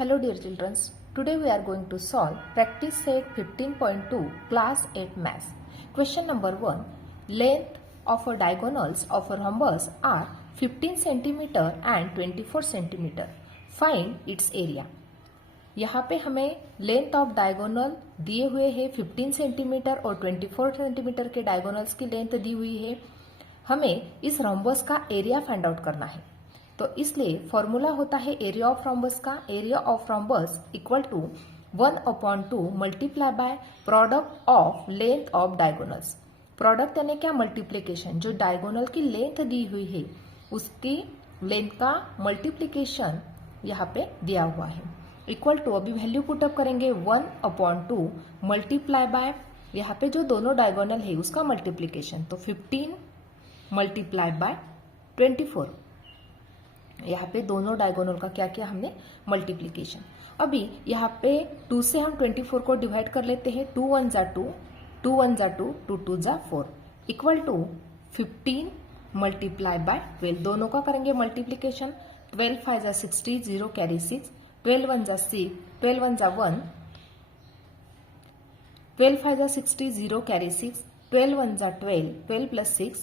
Hello dear children, today we are going to solve practice set 15.2 class 8 maths. Question number 1. Length of a diagonals of a rhombus are 15 cm and 24 cm. Find its area. यहाँ पे हमें length of diagonal दिए हुए हैं 15 centimetre और 24 centimetre के diagonals की length दी हुई है. हमें इस रोम्बस का एरिया फाइंड आउट करना है. तो इसलिए फॉर्मूला होता है एरिया ऑफ रोम्बस का. Area of rhombus equal to 1/2 multiply by product of length of diagonals. Product यानी क्या? मल्टीप्लीकेशन. जो डायगोनल की लेंथ दी हुई है उसकी लेंथ का मल्टीप्लीकेशन यहाँ पे दिया हुआ है. इक्वल टू, अभी वैल्यू पुटअप करेंगे 1/2 मल्टीप्लाई बाय यहाँ पे जो दोनों डायगोनल है उसका मल्टीप्लीकेशन. तो 15 मल्टीप्लाई बाय 24. यहाँ पे दोनों डायगोनल का क्या किया हमने? मल्टीप्लीकेशन. अभी यहाँ पे 2 से हम 24 को डिवाइड कर लेते हैं. 2 1 जा 2, 2 1 जा 2, 2 2 जा 4 इक्वल टू 15 मल्टीप्लाई बाय 12. दोनों का करेंगे मल्टीप्लीकेशन. 12 5 जा 60, 0 कैरी 6, 12 1 जा 6, 12 1 जा 1, 12 5 जा 60, 0 कैरी 6, 12 1 जा 12, 12 प्लस 6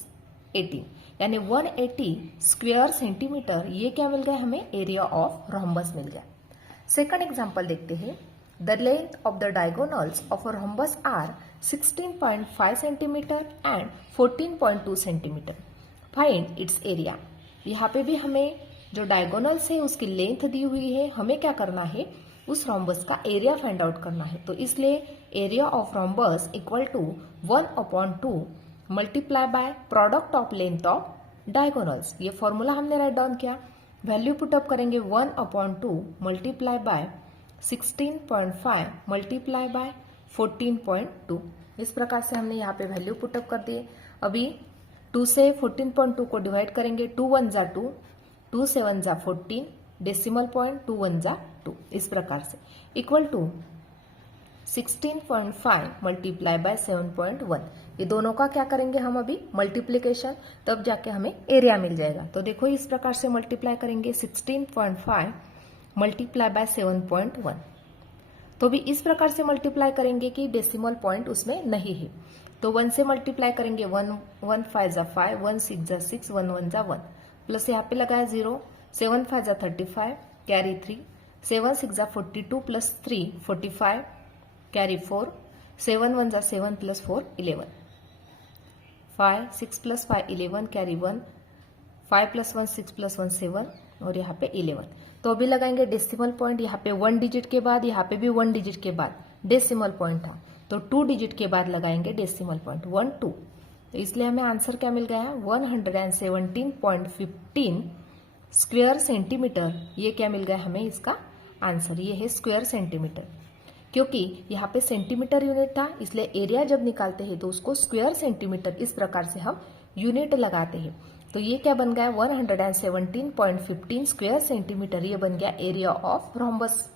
18 यानी 180 स्क्वायर सेंटीमीटर. ये क्या मिल गया हमें? एरिया ऑफ रोम्बस मिल गया. सेकंड एग्जांपल देखते हैं. The length of the diagonals of a rhombus are 16.5 centimetre and 14.2 centimetre. Find its area. यहाँ पे भी हमें जो डायगोनल्स है उसकी लेंथ दी हुई है. हमें क्या करना है? उस रोम्बस का एरिया फाइंड आउट करना है. तो इसलिए area of rhombus equal to 1/2 multiply by product of length of diagonals. ये फॉर्मूला हमने राइट डाउन किया. वैल्यू पुटअप करेंगे 1/2 मल्टीप्लाई बाय 16.5 मल्टीप्लाई बाय 14.2. इस प्रकार से हमने यहाँ पे वैल्यू पुटअप कर दिए. अभी 2 से 14.2 को डिवाइड करेंगे. 2 1 जा 2, 2 7 जा 14, डेसिमल पॉइंट 2 1 जा 2. इस प्रकार से इक्वल टू 16.5 मल्टीप्लाई बाय 7.1. ये दोनों का क्या करेंगे हम? अभी मल्टीप्लीकेशन. तब जाके हमें एरिया मिल जाएगा. तो देखो इस प्रकार से मल्टीप्लाई करेंगे 16.5 मल्टीप्लाई बाय 7.1. तो भी इस प्रकार से मल्टीप्लाई करेंगे कि डेसिमल पॉइंट उसमें नहीं है. तो 1 से मल्टीप्लाई करेंगे. 1 1 5 जा 5, 1 6 जा 6, 1 1 जा 1 प्लस यहाँ पे लगाया 0, 7 5 जा 35 कैरी 3, 7 6 जा 42 प्लस 3 45 कैरी 4, 7 1 जा 7 plus 4 11, 5 6 plus 5 11 carry 1, 5 plus 1 6 plus 1 7 और यहाँ पे 11. तो अभी लगाएंगे डेसिमल पॉइंट. यहाँ पे 1 डिजिट के बाद, यहाँ पे भी 1 डिजिट के बाद डेसिमल पॉइंट था. तो 2 डिजिट के बाद लगाएंगे डेसिमल पॉइंट 1 2. तो इसलिए हमें आंसर क्या मिल गया? 117.15 स्क्वायर सेंटीमीटर. ये क्या मिल गया हमें? इसका आंसर ये है स्क्वायर सेंटीमीटर. क्योंकि यहाँ पे सेंटीमीटर यूनिट था इसलिए एरिया जब निकालते हैं तो उसको स्क्वायर सेंटीमीटर इस प्रकार से हम यूनिट लगाते हैं. तो ये क्या बन गया? 117.15 स्क्वायर सेंटीमीटर. ये बन गया area of rhombus.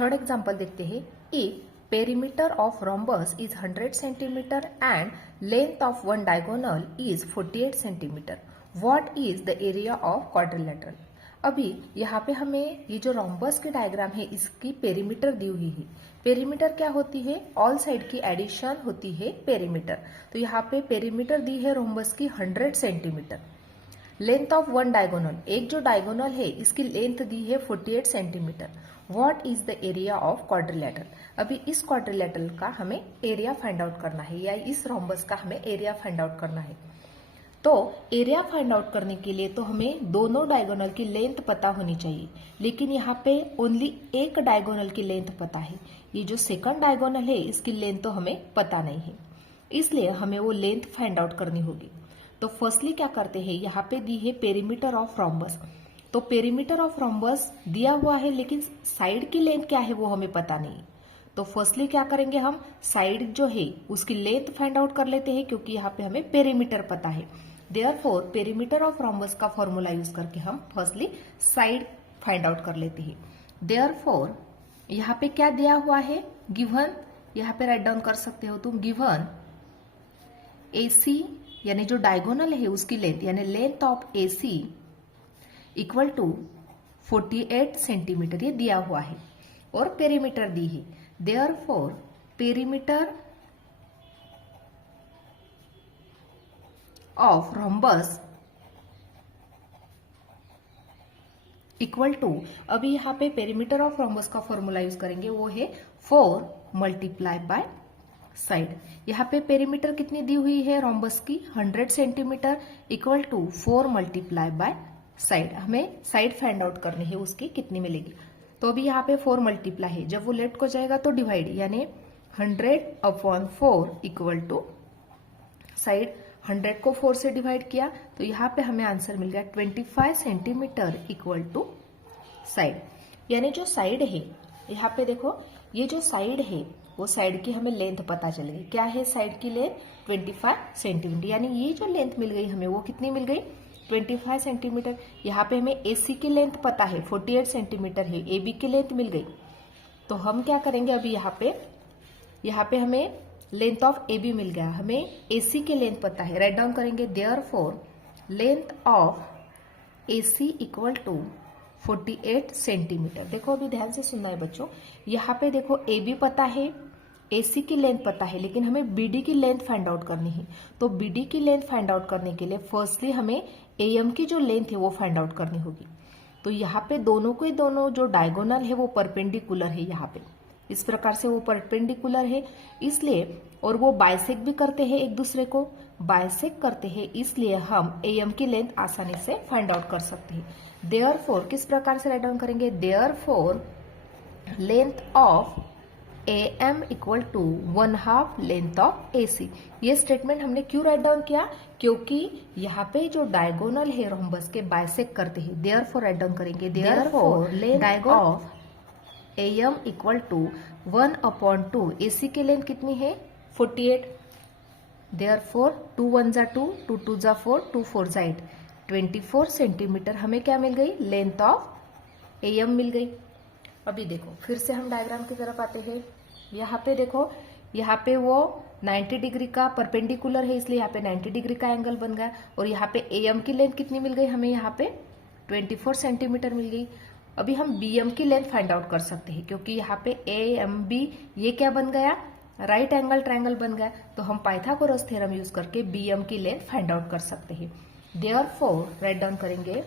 Third example देखते हैं. If perimeter of rhombus is 100 centimetre and length of one diagonal is 48 centimetre, what is the area of quadrilateral. अभी यहाँ पे हमें ये जो रोम्बस की डायग्राम है इसकी पेरीमीटर दी हुई है. पेरीमीटर क्या होती है? ऑल साइड की एडिशन होती है पेरीमीटर. तो यहाँ पे पेरीमीटर दी है रोम्बस की 100 centimetre. Length of one diagonal, एक जो डायगोनल है इसकी लेंथ दी है 48 centimetre. What is the area of quadrilateral. अभी इस क्वाड्रिलेटरल का हमें एरिया फाइंड आउट करना है या इस रोम्बस का हमें एरिया फाइंड आउट करना है. तो एरिया फाइंड आउट करने के लिए तो हमें दोनों डायगोनल की लेंथ पता होनी चाहिए. लेकिन यहाँ पे ओनली एक डायगोनल की लेंथ पता है. ये जो सेकंड डायगोनल है इसकी लेंथ तो हमें पता नहीं है. इसलिए हमें वो लेंथ फाइंड आउट करनी होगी. तो फर्स्टली क्या करते हैं? यहाँ पे दी है पेरीमीटर ऑफ रोम्बस. तो पेरीमीटर ऑफ रोम्बस दिया हुआ है लेकिन साइड की लेंथ क्या है वो हमें पता नहीं. तो फर्स्टली क्या करेंगे? हम साइड जो है उसकी लेंथ फाइंड आउट कर लेते हैं क्योंकि यहाँ पे हमें पेरीमीटर पता है. देयरफॉर पेरीमीटर ऑफ रोम्बस का फॉर्मूला यूज करके हम फर्स्टली साइड फाइंड आउट कर लेते हैं. देयरफॉर यहाँ पे क्या दिया हुआ है? गिवन. यहाँ पे राइट डाउन कर सकते हो तुम. गिवन AC यानी जो डायगोनल है उसकी लेंथ यानी length of AC equal to 48 centimetre ये दिया हुआ है और पेरीमीटर दी है। Therefore perimeter of rhombus equal to, अभी यहाँ पे पेरीमीटर ऑफ रोम्बस का फॉर्मूला यूज करेंगे, वो है 4 मल्टीप्लाई बाय साइड। यहाँ पे पेरीमीटर कितनी दी हुई है रोम्बस की 100 centimetre equal to 4 multiply by side. हमें साइड फाइंड आउट करनी है उसकी कितनी मिलेगी। तो अभी यहाँ पे 4 मल्टीप्लाई है, जब वो लेफ्ट को जाएगा तो डिवाइड, यानी 100/4 इक्वल टू साइड 100 को 4 से डिवाइड किया तो यहाँ पे हमें आंसर मिल गया 25 सेंटीमीटर इक्वल टू साइड। यानी जो साइड है, यहाँ पे देखो ये जो साइड है वो साइड की हमें लेंथ पता चल गई। क्या है साइड की लेंथ 25 सेंटीमीटर, यानी ये जो लेंथ मिल गई हमें वो कितनी मिल गई 25 सेंटीमीटर। यहाँ पे हमें AC की लेंथ पता है 48 सेंटीमीटर है, AB की लेंथ मिल गई। तो हम क्या करेंगे, अभी यहाँ पे हमें लेंथ ऑफ AB मिल गया, हमें AC की लेंथ पता है, राइट डाउन करेंगे therefore length of AC equal to 48 centimetre. देखो अभी ध्यान से सुनना है बच्चों, यहाँ पे देखो AB पता है, AC की लेंथ पता है, लेकिन हमें BD की लेंथ फाइंड आउट करनी है। तो BD की लेंथ फाइंड आउट करने के लिए फर्स्टली हमें AM की जो लेंथ है वो फाइंड आउट करनी होगी। तो यहाँ पे दोनों के दोनों जो डायगोनल है वो परपेंडिकुलर है, यहाँ पे इस प्रकार से वो परपेंडिकुलर है इसलिए, और वो बाइसेक भी करते हैं एक दूसरे को, बाइसेक करते हैं इसलिए हम AM की लेंथ आसानी से फाइंड आउट कर सकते हैं। देयरफॉर किस प्रकार से राइट डाउन करेंगे, therefore length of AM equal to 1/2 length of AC। ये स्टेटमेंट हमने क्यों राइट डाउन किया, क्योंकि यहाँ पे जो डायगोनल है रोम्बस के बाइसेक करते हैं। देयरफॉर राइट डाउन करेंगे therefore length of AM equal to 1/2, AC की लेंथ कितनी है 48, देयरफॉर 2 1 जा 2, 2 2 जा 4, 2 4 जा 8, 24 सेंटीमीटर हमें क्या मिल गई, लेंथ ऑफ AM मिल गई। अभी देखो फिर से हम डायग्राम की तरफ आते हैं। यहाँ पे देखो, यहाँ पे वो 90 डिग्री का परपेंडिकुलर है इसलिए यहाँ पे 90 डिग्री का एंगल बन गया, और यहाँ पे AM की लेंथ कितनी मिल गई हमें, यहाँ पे 24 सेंटीमीटर मिल गई। अभी हम BM की लेंथ फाइंड आउट कर सकते हैं, क्योंकि यहाँ पे AMB ये क्या बन गया, राइट एंगल ट्रायंगल बन गया। तो हम पाइथागोरस थ्योरम यूज करके BM की लेंथ फाइंड आउट कर सकते हैं। देयरफॉर राइट डाउन करेंगे,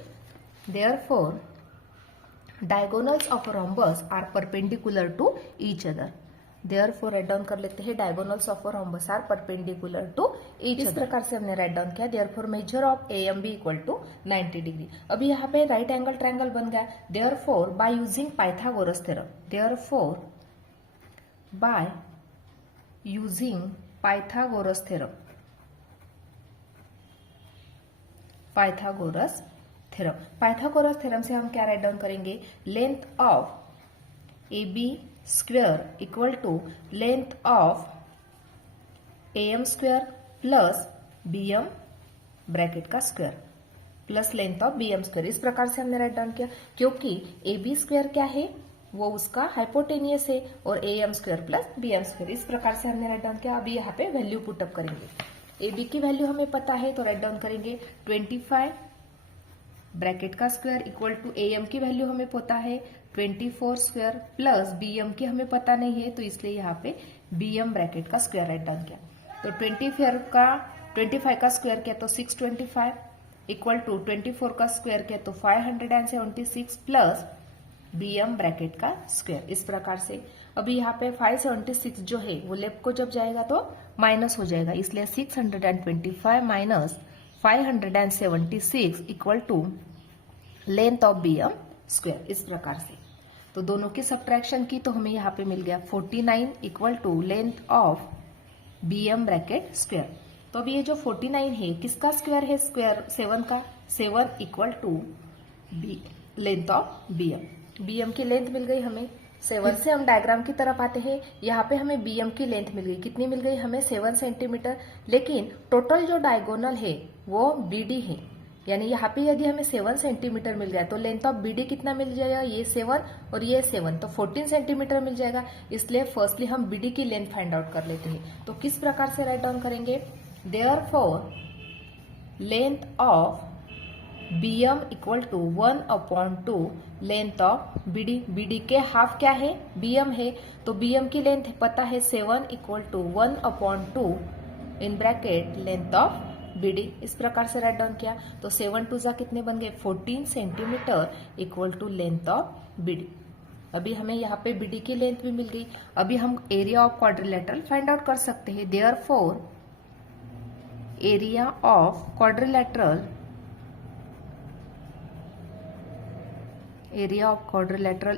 therefore diagonals of rhombus are perpendicular to each other. Therefore write down कर लेते हैं, diagonals of rhombus are perpendicular to each other. इस प्रकार से हमने राइट डाउन किया। Therefore measure of AMB equal to 90 degree. अभी यहाँ पे राइट एंगल ट्रायंगल बन गया। Therefore by using Pythagoras theorem, therefore by using Pythagoras theorem, Pythagoras theorem, Pythagoras theorem से हम क्या राइट डाउन करेंगे, length of AB square equal to length of AM square plus BM bracket का square plus length of BM square. इस प्रकार से हमने write down किया, क्योंकि AB स्क्वायर क्या है, वो उसका हाइपोटेनियस है, और AM square plus BM square. इस प्रकार से हमने राइट डाउन किया। अभी यहाँ पे वैल्यू पुटअप करेंगे। AB की वैल्यू हमें पता है तो राइट डाउन करेंगे 25 ब्रैकेट का स्क्वायर इक्वल टू AM की वैल्यू हमें पता है 24 स्क्वायर प्लस BM की हमें पता नहीं है, तो इसलिए यहाँ पे BM ब्रैकेट का स्क्वायर राइट डाउन किया। तो 25 का स्क्वायर किया तो 625 इक्वल टू 24 का स्क्वायर किया तो 576 प्लस BM ब्रैकेट का स्क्वायर। इस प्रकार से अभी यहाँ पे 576 जो है वो लेफ्ट को जब जाएगा तो माइनस हो जाएगा, इसलिए 625 minus 576 equal to length of BM square. इस प्रकार से तो दोनों की सब्ट्रैक्शन की तो हमें यहाँ पे मिल गया 49 equal to length of BM bracket square. तो अब ये जो 49 है किसका स्क्वायर है, स्क्वायर 7 का, 7 equal to length of BM की लेंथ मिल गई हमें 7 से। हम डायग्राम की तरफ आते हैं। यहाँ पे हमें BM की लेंथ मिल गई, कितनी मिल गई हमें 7 सेंटीमीटर, लेकिन टोटल जो डायगोनल है वो BD है, यानी यहाँ पे यदि हमें 7 सेंटीमीटर मिल गया तो लेंथ ऑफ BD कितना मिल जाएगा, ये 7 और ये 7, तो 14 सेंटीमीटर मिल जाएगा। इसलिए फर्स्टली हम BD की लेंथ फाइंड आउट कर लेते हैं। तो किस प्रकार से राइट डाउन करेंगे, therefore length of B M equal to 1/2 length of B D. B D के हाफ क्या है, बी एम है, तो बी एम की लेंथ पता है 7 equal to 1/2 in bracket length of B D. इस प्रकार से राइट डाउन किया तो 7 टू जा कितने बन गए 14 centimetre equal to length of B D. अभी हमें यहाँ पे बी डी की लेंथ भी मिल गई। अभी हम area of quadrilateral find out कर सकते हैं। Therefore area of quadrilateral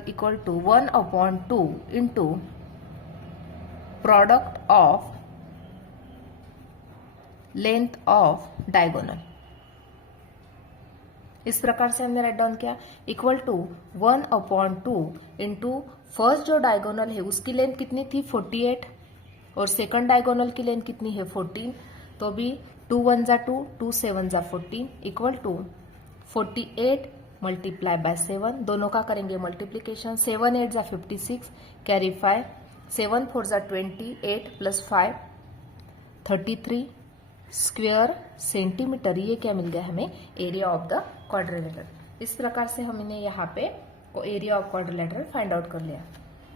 equal to 1/2 into product of length of diagonal. इस प्रकार से हमने राइट डाउन किया इक्वल टू 1/2 इंटू फर्स्ट जो डायगोनल है उसकी लेंथ कितनी थी 48 और सेकंड डायगोनल की लेंथ कितनी है 14। तो अभी 2 1 जा 2, 2 7 जा 14 इक्वल टू 48 मल्टीप्लाई बाय 7, दोनों का करेंगे मल्टीप्लीकेशन। 7 8 जा 56 कैरी 5, 7 4 जा 28 प्लस 5 33 स्क्वायर सेंटीमीटर। ये क्या मिल गया हमें एरिया ऑफ द क्वाड्रिलेटरल। इस प्रकार से हमने यहाँ पे area of quadrilateral find out कर लिया।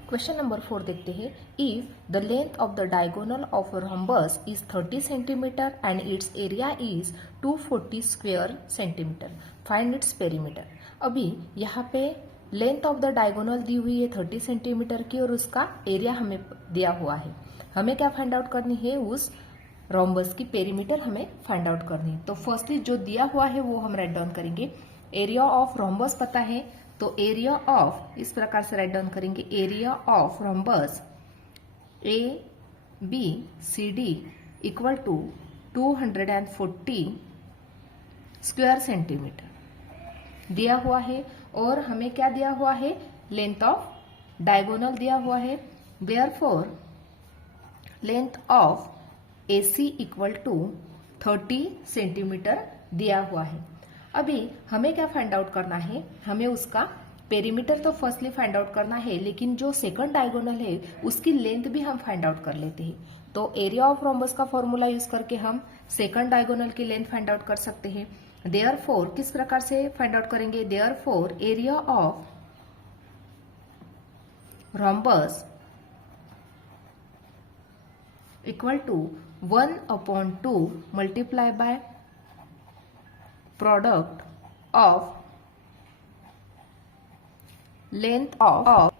क्वेश्चन नंबर 4 देखते हैं। If the length of the diagonal of rhombus is 30 centimetre and it's area is 240 square centimetre, find its perimeter. अभी यहाँ पे लेंथ ऑफ द डायगोनल दी हुई है 30 सेंटीमीटर की और उसका एरिया हमें दिया हुआ है। हमें क्या फाइंड आउट करनी है, उस रोम्बस की पेरीमीटर हमें फाइंड आउट करनी है। तो फर्स्टली जो दिया हुआ है वो हम राइट डाउन करेंगे। एरिया ऑफ रोम्बस पता है तो एरिया ऑफ इस प्रकार से राइट डाउन करेंगे। Area of rhombus A B C D equal to 240 square centimetre दिया हुआ है। और हमें क्या दिया हुआ है, लेंथ ऑफ डायगोनल दिया हुआ है। Therefore length of AC equal to 30 centimetre दिया हुआ है। अभी हमें क्या फाइंड आउट करना है, हमें उसका पेरीमीटर तो फर्स्टली फाइंड आउट करना है, लेकिन जो सेकंड डायगोनल है उसकी लेंथ भी हम फाइंड आउट कर लेते हैं। तो एरिया ऑफ रोम्बस का फॉर्मूला यूज करके हम सेकंड डायगोनल की लेंथ फाइंड आउट कर सकते हैं। देयरफॉर किस प्रकार से फाइंड आउट करेंगे, therefore area of rhombus equal to 1/2 multiply by product of length of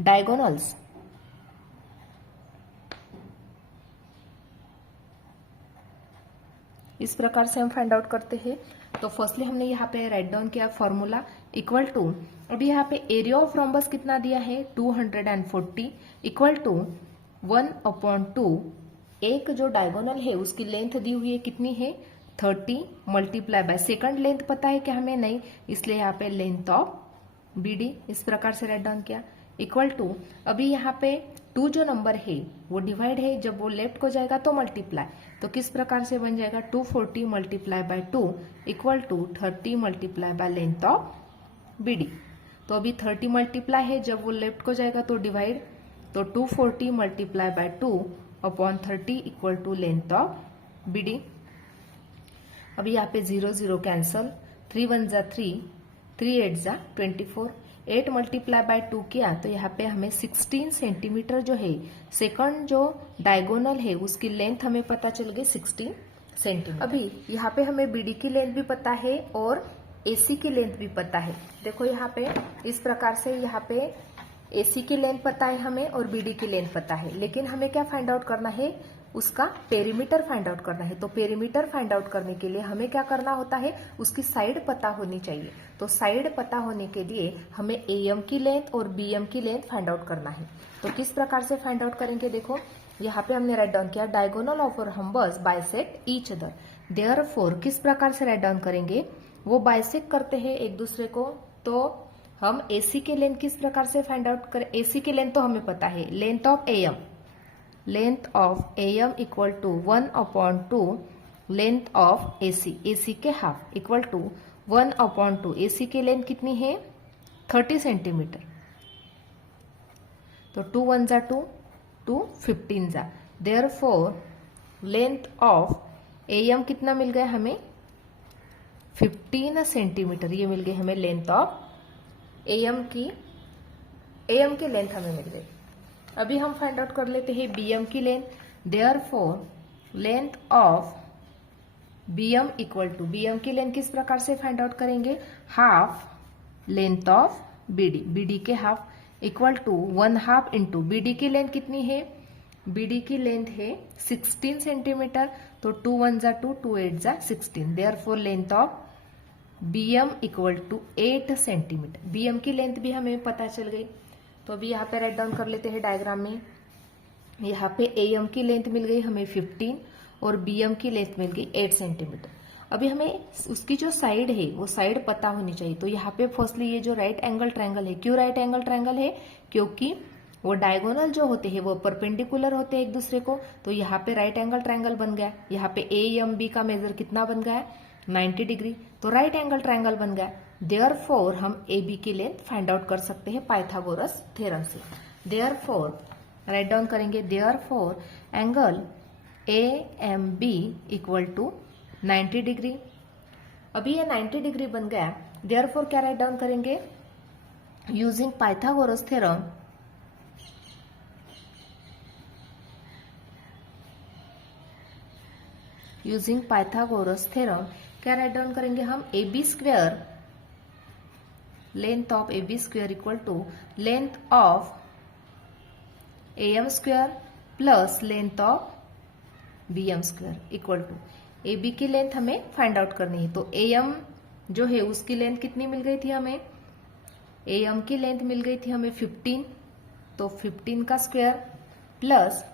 diagonals इस प्रकार से हम फाइंड आउट करते हैं। तो फर्स्टली हमने यहाँ पे राइट डाउन किया फॉर्मूला इक्वल टू, अभी यहाँ पे एरिया ऑफ रोम्बस कितना दिया है 240 इक्वल टू 1/2 एक जो डायगोनल है उसकी लेंथ दी हुई है कितनी है 30 मल्टीप्लाई बाय सेकंड लेंथ पता है क्या हमें नहीं, इसलिए यहाँ पे लेंथ ऑफ BD इस प्रकार से राइट डाउन किया इक्वल टू, अभी यहाँ पे 2 जो नंबर है वो डिवाइड है, जब वो लेफ्ट को जाएगा तो मल्टीप्लाई, तो किस प्रकार से बन जाएगा 240 multiply by 2 equal to 30 multiply by length of BD। तो अभी 30 मल्टीप्लाई है, जब वो लेफ्ट को जाएगा तो डिवाइड, तो 240 multiply by 2 upon 30 equal to length of BD। अभी यहाँ पे 0 0 कैंसल, 3 1 जा 3, 3 8 जा 24, 8 मल्टीप्लाई बाय 2 किया तो यहाँ पे हमें 16 सेंटीमीटर जो है सेकंड जो डायगोनल है उसकी लेंथ हमें पता चल गई 16 सेंटीमीटर। अभी यहाँ पे हमें BD की लेंथ भी पता है और AC की लेंथ भी पता है। देखो यहाँ पे इस प्रकार से यहाँ पे AC की लेंथ पता है हमें और BD की लेंथ पता है, लेकिन हमें क्या फाइंड आउट करना है, उसका पेरीमीटर फाइंड आउट करना है। तो पेरीमीटर फाइंड आउट करने के लिए हमें क्या करना होता है, उसकी साइड पता होनी चाहिए। तो साइड पता होने के लिए हमें AM की लेंथ और BM की लेंथ फाइंड आउट करना है। तो किस प्रकार से फाइंड आउट करेंगे, देखो यहाँ पे हमने राइट डाउन किया diagonal of rhombus bisect each other. Therefore किस प्रकार से राइट डाउन करेंगे, वो बाइसेक्ट करते हैं एक दूसरे को, तो हम AC की लेंथ किस प्रकार से फाइंड आउट करें, AC की लेंथ तो हमें पता है, length of AM, length of AM equal to 1/2 length of AC, AC के हाफ इक्वल टू 1/2। AC की लेंथ कितनी है 30 सेंटीमीटर, तो 2 1 जा 2, 2 15 जा, देयरफॉर लेंथ ऑफ AM कितना मिल गया हमें 15 सेंटीमीटर ये मिल गई हमें लेंथ ऑफ एम की लेंथ हमें मिल गई। अभी हम फाइंड आउट कर लेते हैं बीएम की length. Therefore length of BM equal to, BM की लेंथ किस प्रकार से फाइंड आउट करेंगे, half length of BD, BD के half equal to 1/2 into BD की लेंथ कितनी है, बीडी की लेंथ है 16 सेंटीमीटर, तो 2 1 जा 2, 2 8 जा 16। Therefore length of BM equal to 8 centimetre. BM की लेंथ भी हमें पता चल गई, तो अभी यहाँ पे राइट डाउन कर लेते हैं डायग्राम में। यहाँ पे एएम की लेंथ मिल गई हमें 15 और बीएम की लेंथ मिल गई 8 सेंटीमीटर। अभी हमें उसकी जो साइड है वो साइड पता होनी चाहिए। तो यहाँ पे फर्स्टली ये जो राइट एंगल ट्रायंगल है, क्यों राइट एंगल ट्रायंगल है, क्योंकि वो डायगोनल जो होते हैं वो परपेंडिकुलर होते हैं एक दूसरे को, तो यहाँ पे राइट एंगल ट्रायंगल बन गया। यहाँ पे एएम बी का मेजर कितना बन गया है, 90 डिग्री, तो राइट एंगल ट्रायंगल बन गया। देयरफॉर हम ए बी की लेंथ फाइंड आउट कर सकते हैं पाइथागोरस थ्योरम से। देयरफॉर राइट डाउन करेंगे, therefore angle A M B equal to 90 degree. अभी ये 90 डिग्री बन गया। देयरफॉर क्या राइट डाउन करेंगे, using Pythagoras theorem, using Pythagoras theorem क्या राइट डाउन करेंगे हम, A B square, length of A B square equal to length of A M square plus length of B M square equal to, A B की length हमें find out करनी है। तो A M जो है उसकी लेंथ कितनी मिल गई थी हमें, ए एम की लेंथ मिल गई थी हमें 15, तो 15 का स्क्वायर प्लस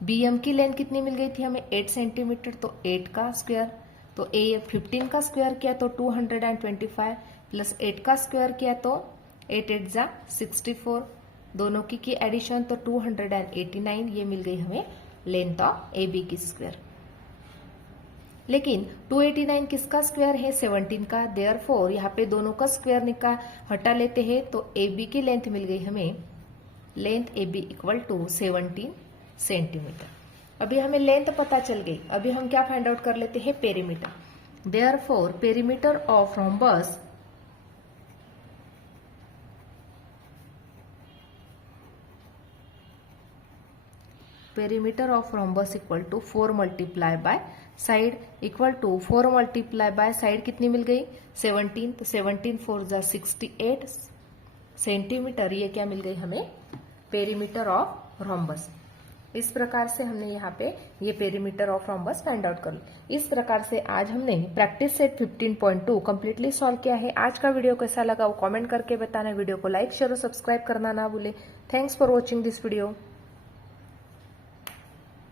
बी एम की लेंथ कितनी मिल गई थी हमें 8 सेंटीमीटर, तो 8 का स्क्वायर, तो ए 15 का स्क्वायर किया तो 225 प्लस 8 का स्क्वायर किया तो 8 8 जा 64, दोनों की एडिशन तो 289, ये मिल गई हमें लेंथ ऑफ ए बी की स्क्वायर। लेकिन 289 किसका स्क्वायर है, 17 का। देयरफॉर यहाँ पे दोनों का स्क्वायर हटा लेते हैं, तो ए बी की लेंथ मिल गई हमें, length A B equal to 17 centimetre. अभी हमें लेंथ पता चल गई, अभी हम क्या फाइंड आउट कर लेते हैं, perimeter. Therefore perimeter of rhombus perimeter of rhombus equal to 4 multiply by side equal to 4 multiply by side कितनी मिल गई, 17, तो 17 4 जा 68 सेंटीमीटर, ये क्या मिल गई हमें, पेरीमीटर ऑफ रोम्बस। इस प्रकार से हमने यहाँ पे ये perimeter of rhombus find out कर ली। इस प्रकार से आज हमने प्रैक्टिस सेट 15.2 कंप्लीटली सॉल्व किया है। आज का वीडियो कैसा लगा वो कमेंट करके बताना। वीडियो को लाइक शेयर और सब्सक्राइब करना ना भूले। Thanks for watching this video.